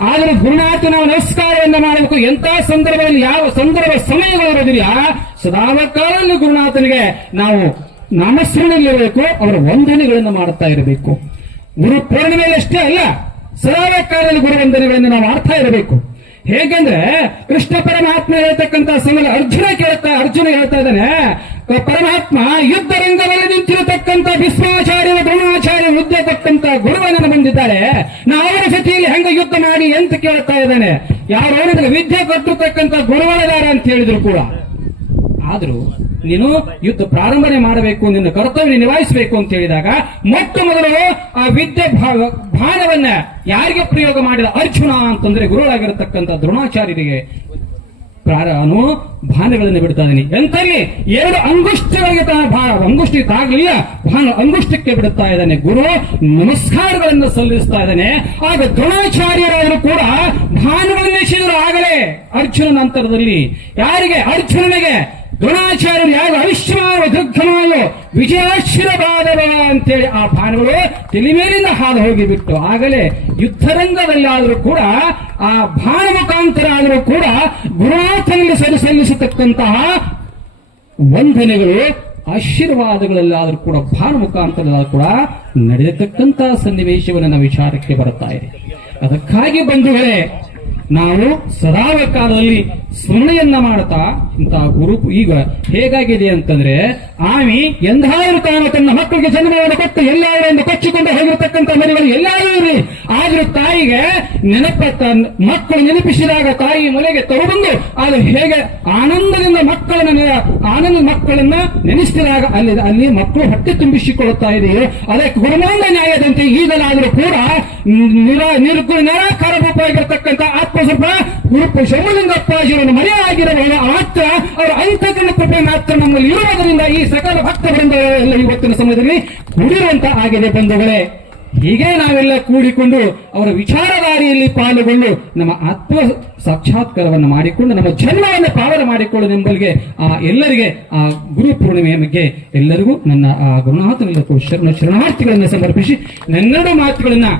ಆದ್ರೆ ಗುರುನಾಥ ನಾವು ನಮಸ್ಕಾರವನ್ನ ಮಾಡಬೇಕು. ಎಂತ ಸಂದರ್ಭದಲ್ಲಿ ಯಾವ ಸಂದರ್ಭ ಸಮಯಗಳು ಇರೋದಿಲ್ಲ ಸದಾಕಾಲದಲ್ಲಿ ಗುರುನಾಥನಿಗೆ ನಾವು ನಾಮಸ್ಮರಣೆಯಲ್ಲಿರಬೇಕು ಅವರ ವಂದನೆಗಳನ್ನು ಮಾಡುತ್ತಾ ಇರಬೇಕು. ಗುರು ಪೂರ್ಣಿಮೆಯಲ್ಲಿ ಅಷ್ಟೇ ಅಲ್ಲ ಸದಾಕಾಲದಲ್ಲಿ ಗುರು ವಂದನೆಗಳನ್ನು ನಾವು ಮಾಡ್ತಾ ಇರಬೇಕು. ಹೇಗೆಂದ್ರೆ, ಕೃಷ್ಣ ಪರಮಾತ್ಮ ಹೇಳ್ತಕ್ಕಂತ ಸಮಯ ಅರ್ಜುನ ಕೇಳ್ತಾ, ಅರ್ಜುನ ಹೇಳ್ತಾ ಇದ್ದಾನೆ ಪರಮಾತ್ಮ ಯುದ್ಧ ರಂಗದಲ್ಲಿ ಬಂದಿದ್ದಾರೆ. ನಾ ಅವರ ಜೊತೆಯಲ್ಲಿ ಹೆಂಗ ಯುದ್ಧ ಮಾಡಿ ಅಂತ ಕೇಳ್ತಾ ಇದ್ದಾನೆ? ಯಾರು ಅವನಿಗೆ ವಿದ್ಯೆ ಕೊಟ್ಟಿರ್ತಕ್ಕಂತ ಗುರುವಳಗಾರ ಅಂತ ಹೇಳಿದ್ರು ಕೂಡ. ಆದ್ರೂ ನೀನು ಯುದ್ಧ ಪ್ರಾರಂಭನೆ ಮಾಡಬೇಕು, ನಿನ್ನ ಕರ್ತವ್ಯ ನಿಭಾಯಿಸಬೇಕು ಅಂತ ಹೇಳಿದಾಗ ಮೊಟ್ಟ ಮೊದಲು ಆ ವಿದ್ಯೆ ಭಾನವನ್ನ ಯಾರಿಗೆ ಪ್ರಯೋಗ ಮಾಡಿದ ಅರ್ಜುನ ಅಂತಂದ್ರೆ ಗುರುಳಾಗಿರತಕ್ಕಂತ ದ್ರೋಣಾಚಾರ್ಯರಿಗೆ ಪ್ರಾರ ಅವನು ಬಾಣಗಳನ್ನು ಬಿಡ್ತಾ ಇದೀನಿ ಎಂತಲ್ಲಿ? ಎರಡು ಅಂಗುಷ್ಟಗಳಿಗೆ ಅಂಗುಷ್ಟಿ ತಾಗಲಿಲ್ಲ. ಭಾನ ಅಂಗುಷ್ಟಕ್ಕೆ ಬಿಡುತ್ತಾ ಇದ್ದಾನೆ. ಗುರು ನಮಸ್ಕಾರಗಳನ್ನು ಸಲ್ಲಿಸ್ತಾ ಇದ್ದಾನೆ. ಆಗ ದ್ರೋಣಾಚಾರ್ಯರಾದರೂ ಕೂಡ ಭಾನುಗಳನ್ನು ಎಸೆದರು ಆಗಲೇ ಅರ್ಜುನ ನಂತರದಲ್ಲಿ ಯಾರಿಗೆ? ಅರ್ಜುನನಿಗೆ. ದ್ರೋಣಾಚಾರ್ಯರು ಯಾವ ಅವಿಶ್ವಾಸ ದುರ್ಗಮಾಯೋ ಬಾಧವ ಅಂತೇಳಿ ಆ ಬಾಣಗಳು ತಲೆ ಮೇಲಿಂದ ಹಾದು ಹೋಗಿಬಿಟ್ಟು ಆಗಲೇ ಯುದ್ಧರಂಗದಲ್ಲಾದರೂ ಕೂಡ, ಆ ಬಾಣ ಮುಖಾಂತರ ಆದರೂ ಕೂಡ ಗುರುನಾಥನಲ್ಲಿ ಸರಿ ಸಲ್ಲಿಸತಕ್ಕಂತಹ ವಂದನೆಗಳು, ಆಶೀರ್ವಾದಗಳಲ್ಲಾದರೂ ಕೂಡ ಭಾನ ಮುಖಾಂತರದಲ್ಲಾದರೂ ಕೂಡ ನಡೆಯತಕ್ಕಂತಹ ಸನ್ನಿವೇಶವನ್ನು ವಿಚಾರಕ್ಕೆ ಬರುತ್ತಾ ಇದೆ. ಅದಕ್ಕಾಗಿ ಬಂಧುಗಳೇ ನಾವು ಸದಾವ ಕಾಲದಲ್ಲಿ ಸ್ಮರಣೆಯನ್ನ ಮಾಡ್ತಾ ಇಂತಹ ಗುರು ಈಗ ಹೇಗಾಗಿದೆ ಅಂತಂದ್ರೆ ಆಮಿ ಎಂದಾದರೂ ತಾನು ತನ್ನ ಮಕ್ಕಳಿಗೆ ಜನ್ಮವನ್ನು ಕೊಟ್ಟು ಎಲ್ಲಾರಿಂದ ಕೊಚ್ಚಿಕೊಂಡು ಹೋಗಿರತಕ್ಕಂಥ ಮನೆಗಳು ಎಲ್ಲಾರು ಇರಲಿ. ಆದ್ರೂ ತಾಯಿಗೆ ನೆನಪ ಮಕ್ಕಳು ನೆನಪಿಸಿದಾಗ ತಾಯಿ ಮನೆಗೆ ತಗೊಂಡು ಅದು ಹೇಗೆ ಆನಂದದಿಂದ ಮಕ್ಕಳನ್ನ ಆನಂದ ಮಕ್ಕಳನ್ನ ನೆನೆಸಿದಾಗ ಅಲ್ಲಿ ಅಲ್ಲಿ ಮಕ್ಕಳು ಹೊಟ್ಟೆ ತುಂಬಿಸಿಕೊಳ್ಳುತ್ತಾ ಇದೆಯೋ, ಅದಕ್ಕೆ ಗುರುಮಾಂಡ ನ್ಯಾಯದಂತೆ ಈಗಲಾದರೂ ಕೂಡ ನಿರ ನಿರಾಕಾರ ರೂಪವಾಗಿರತಕ್ಕಂಥ ಆತ್ಮಸ್ವರೂಪ ಗುರುಪು ಶಂಭುಲಿಂಗಪ್ಪಾಜಿಯನ್ನು ಮರೆಯಾಗಿರಬಹುದು ಮಾತ್ರ ಅವರ ಅಂತಕರಣ ಕೃಪೆ ಮಾತ್ರ ನಮ್ಮಲ್ಲಿ ಇರುವುದರಿಂದ ಈ ಸಕಲ ಭಕ್ತ ಎಲ್ಲ ಇವತ್ತಿನ ಸಮಯದಲ್ಲಿ ಕುಡಿರುವಂತ ಆಗಿದೆ ಬಂಧುಗಳೇ. ಹೀಗೆ ನಾವೆಲ್ಲ ಕೂಡಿಕೊಂಡು ಅವರ ವಿಚಾರಧಾರಿಯಲ್ಲಿ ಪಾಲ್ಗೊಂಡು ನಮ್ಮ ಆತ್ಮ ಸಾಕ್ಷಾತ್ಕಾರವನ್ನು ಮಾಡಿಕೊಂಡು, ನಮ್ಮ ಜನ್ಮವನ್ನು ಪಾವನ ಮಾಡಿಕೊಳ್ಳು ನಿಮ್ಮಲ್ಲಿಗೆ ಆ ಎಲ್ಲರಿಗೆ ಆ ಗುರು ಪೂರ್ಣಿಮೆಯ ಬಗ್ಗೆ ಎಲ್ಲರಿಗೂ ನನ್ನ ಆ ಗುರುನಾಥನ ಶರಣ ಶರಣಾರ್ಥಿಗಳನ್ನು ಸಮರ್ಪಿಸಿ ನನ್ನೆರಡು ಮಾತುಗಳನ್ನ